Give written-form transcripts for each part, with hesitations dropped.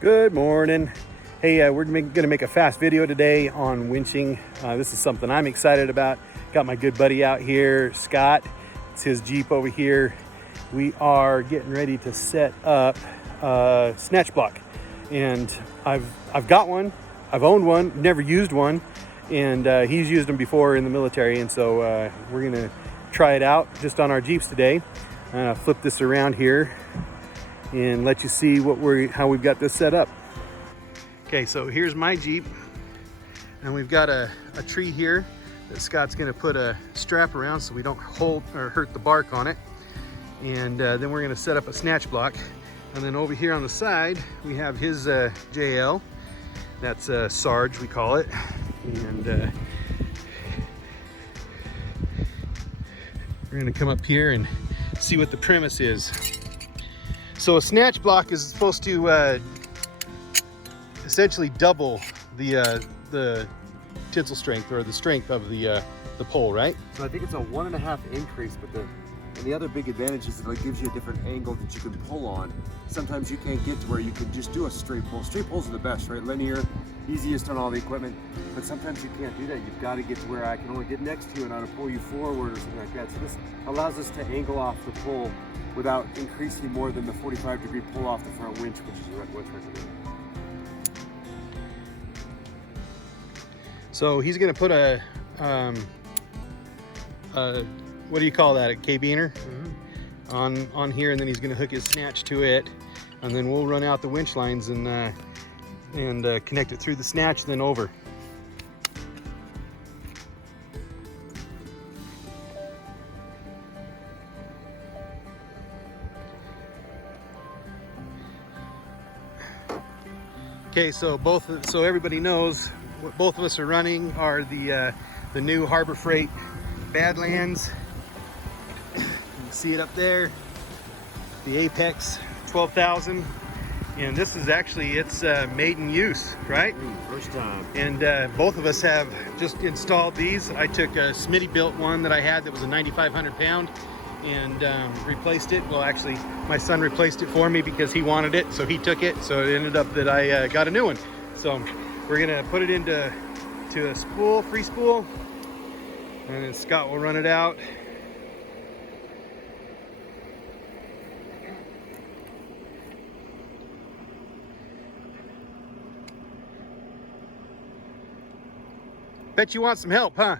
Good morning. Hey, we're gonna make a fast video today on winching. This is something I'm excited about. Got my good buddy out here, Scott. It's his Jeep over here. We are getting ready to set up a snatch block. And I've got one, I've owned one, never used one. And he's used them before in the military. And so we're gonna try it out just on our Jeeps today. Flip this around here and let you see how we've got this set up. Okay, so here's my Jeep, and we've got a tree here that Scott's gonna put a strap around so we don't hold or hurt the bark on it. And then we're gonna set up a snatch block. And then over here on the side, we have his JL. That's Sarge, we call it. And we're gonna come up here and see what the premise is. So a snatch block is supposed to essentially double the tensile strength, or the strength of the pole, right? So I think it's a 1.5 increase, but the other big advantage is that it gives you a different angle that you can pull on. Sometimes you can't get to where you can just do a straight pull. Straight pulls are the best, right? Linear, easiest on all the equipment, but sometimes you can't do that. You've got to get to where I can only get next to you and I to pull you forward or something like that. So this allows us to angle off the pull without increasing more than the 45-degree pull off the front winch, which is what's recommended. So he's gonna put a what do you call that? A K-beaner on here, and then he's gonna hook his snatch to it, and then we'll run out the winch lines and connect it through the snatch, then over. Okay, so everybody knows what both of us are running are the new Harbor Freight Badlands. You can see it up there, the Apex 12,000, and this is actually its maiden use, right? First time. And both of us have just installed these. I took a Smitty built one that I had that was a 9,500 pound and replaced it. Well, actually my son replaced it for me because he wanted it, so he took it. So it ended up that I got a new one. So we're gonna put it into a spool, free spool, and then Scott will run it out. Bet you want some help, huh?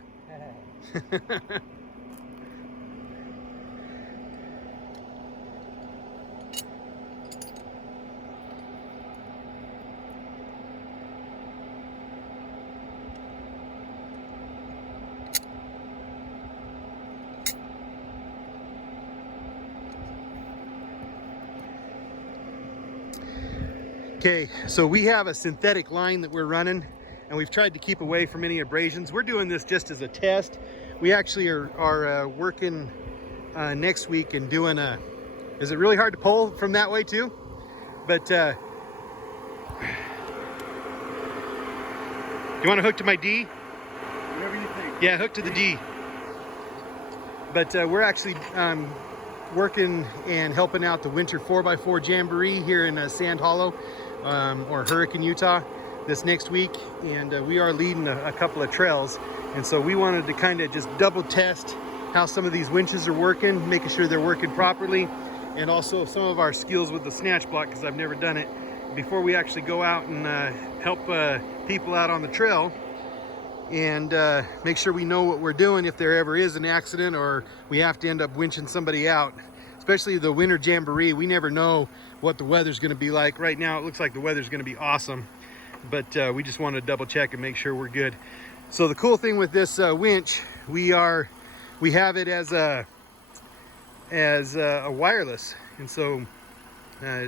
Okay, so we have a synthetic line that we're running, and we've tried to keep away from any abrasions. We're doing this just as a test. We actually are working next week and doing is it really hard to pull from that way too? But you want to hook to my D? Whatever you think. Yeah, hook to the D. But we're actually working and helping out the winter 4x4 Jamboree here in Sand Hollow, or Hurricane, Utah, this next week, and we are leading a couple of trails, and so we wanted to kind of just double test how some of these winches are working, making sure they're working properly, and also some of our skills with the snatch block, because I've never done it, before we actually go out and help people out on the trail, and make sure we know what we're doing if there ever is an accident or we have to end up winching somebody out. Especially the winter Jamboree, we never know what the weather's going to be like. Right now it looks like the weather's going to be awesome, but we just want to double check and make sure we're good. So the cool thing with this winch, we have it as a wireless, and so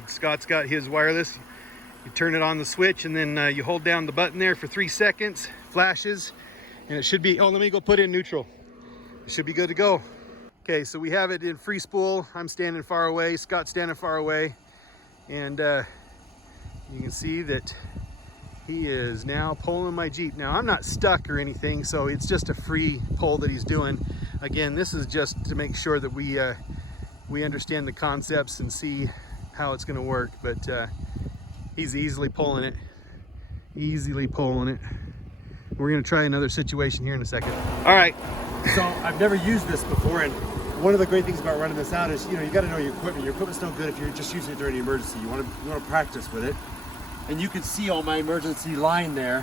Scott's got his wireless. You turn it on the switch, and then you hold down the button there for 3 seconds, flashes, and it should be, oh, let me go put it in neutral. It should be good to go. Okay, so we have it in free spool. I'm standing far away, Scott's standing far away, and you can see that he is now pulling my Jeep. Now, I'm not stuck or anything, so it's just a free pull that he's doing. Again, this is just to make sure that we understand the concepts and see how it's going to work. But He's easily pulling it. Easily pulling it. We're gonna try another situation here in a second. All right. So I've never used this before, and one of the great things about running this out is, you know, you got to know your equipment. Your equipment's no good if you're just using it during an emergency. You want to practice with it, and you can see all my emergency line there,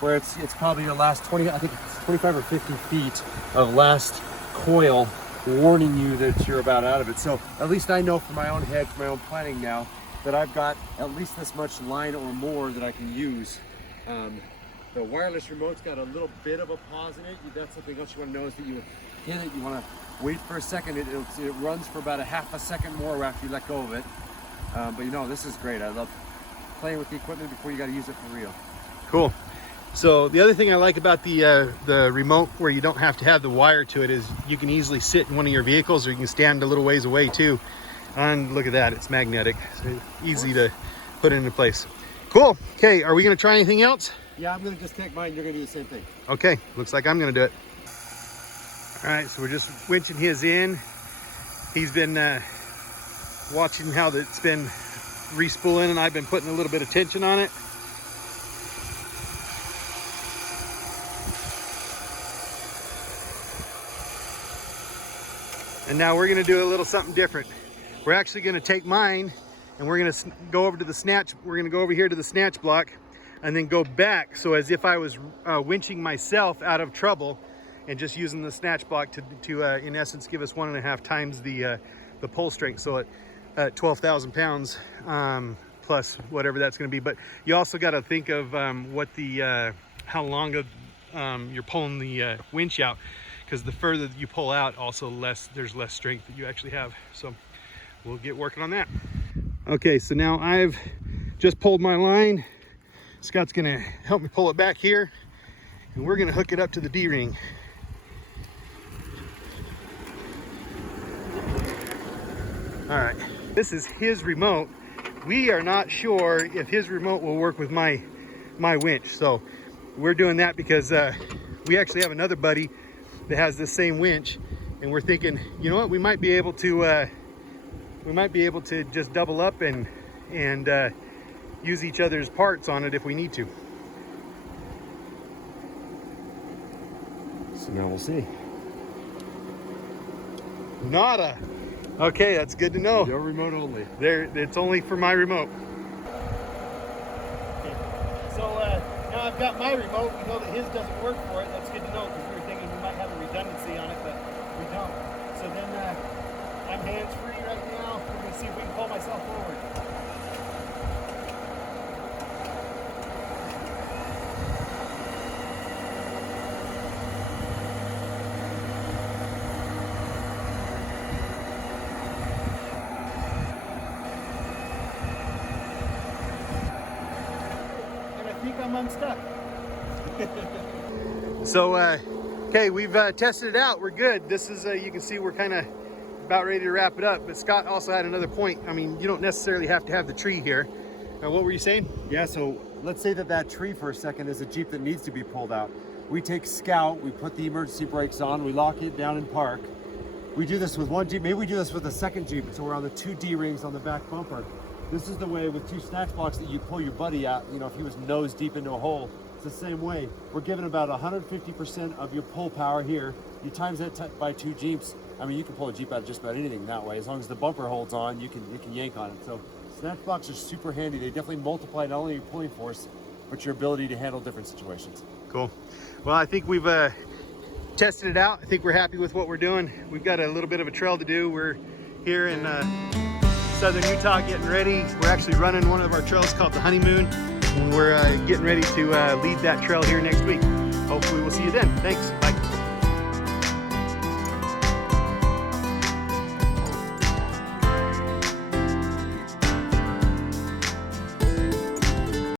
where it's probably your last 20, I think it's 25 or 50 feet of last coil, warning you that you're about out of it. So at least I know for my own head, for my own planning now, that I've got at least this much line or more that I can use. The wireless remote's got a little bit of a pause in it. That's something else you want to know, is that you hit it, you want to wait for a second. It runs for about a half a second more after you let go of it. But you know, this is great. I love playing with the equipment before you got to use it for real. Cool. So the other thing I like about the remote, where you don't have to have the wire to it, is you can easily sit in one of your vehicles, or you can stand a little ways away too. And look at that, it's magnetic. So easy to put it into place. Cool. Okay, are we going to try anything else? Yeah, I'm going to just take mine. You're going to do the same thing. Okay, looks like I'm going to do it. All right, so we're just winching his in. He's been watching how it's been re-spooling, and I've been putting a little bit of tension on it. And now we're going to do a little something different. We're actually going to take mine, and we're going to go over to the snatch. We're going to go over here to the snatch block, and then go back, so as if I was winching myself out of trouble, and just using the snatch block to in essence give us 1.5 times the pull strength. So at 12,000 pounds plus whatever that's going to be. But you also got to think of what the how long of you're pulling the winch out, because the further that you pull out, also there's less strength that you actually have. So we'll get working on that. Okay, so now I've just pulled my line. Scott's gonna help me pull it back here, and we're gonna hook it up to the D-ring. All right, this is his remote. We are not sure if his remote will work with my winch. So we're doing that because we actually have another buddy that has the same winch, and we're thinking, you know what, we might be able to just double up and use each other's parts on it if we need to. So now we'll see. Nada. Okay, that's good to know. Your remote only. It's only for my remote. Okay. So now I've got my remote. We know that his doesn't work for it. That's good to know, because we were thinking we might have a redundancy on it, but we don't. So then I'm hands-free right now. We're going to see if we can pull myself forward. I'm unstuck. So okay, we've tested it out. We're good. This is you can see we're kind of about ready to wrap it up, but Scott also had another point. I mean, you don't necessarily have to have the tree here. What were you saying? Yeah, so let's say that tree for a second is a Jeep that needs to be pulled out. We take Scout, we put the emergency brakes on, we lock it down in park. We do this with one Jeep, maybe we do this with a second Jeep, so we're on the 2 D-rings on the back bumper. This is the way with 2 snatch blocks that you pull your buddy out. You know, if he was nose deep into a hole, it's the same way. We're giving about 150% of your pull power here. You times that by 2 Jeeps. I mean, you can pull a Jeep out of just about anything that way. As long as the bumper holds on, you can yank on it. So snatch blocks are super handy. They definitely multiply not only your pulling force, but your ability to handle different situations. Cool. Well, I think we've tested it out. I think we're happy with what we're doing. We've got a little bit of a trail to do. We're here in Southern Utah getting ready. We're actually running one of our trails called the Honeymoon, and we're getting ready to lead that trail here next week. Hopefully we'll see you then. Thanks.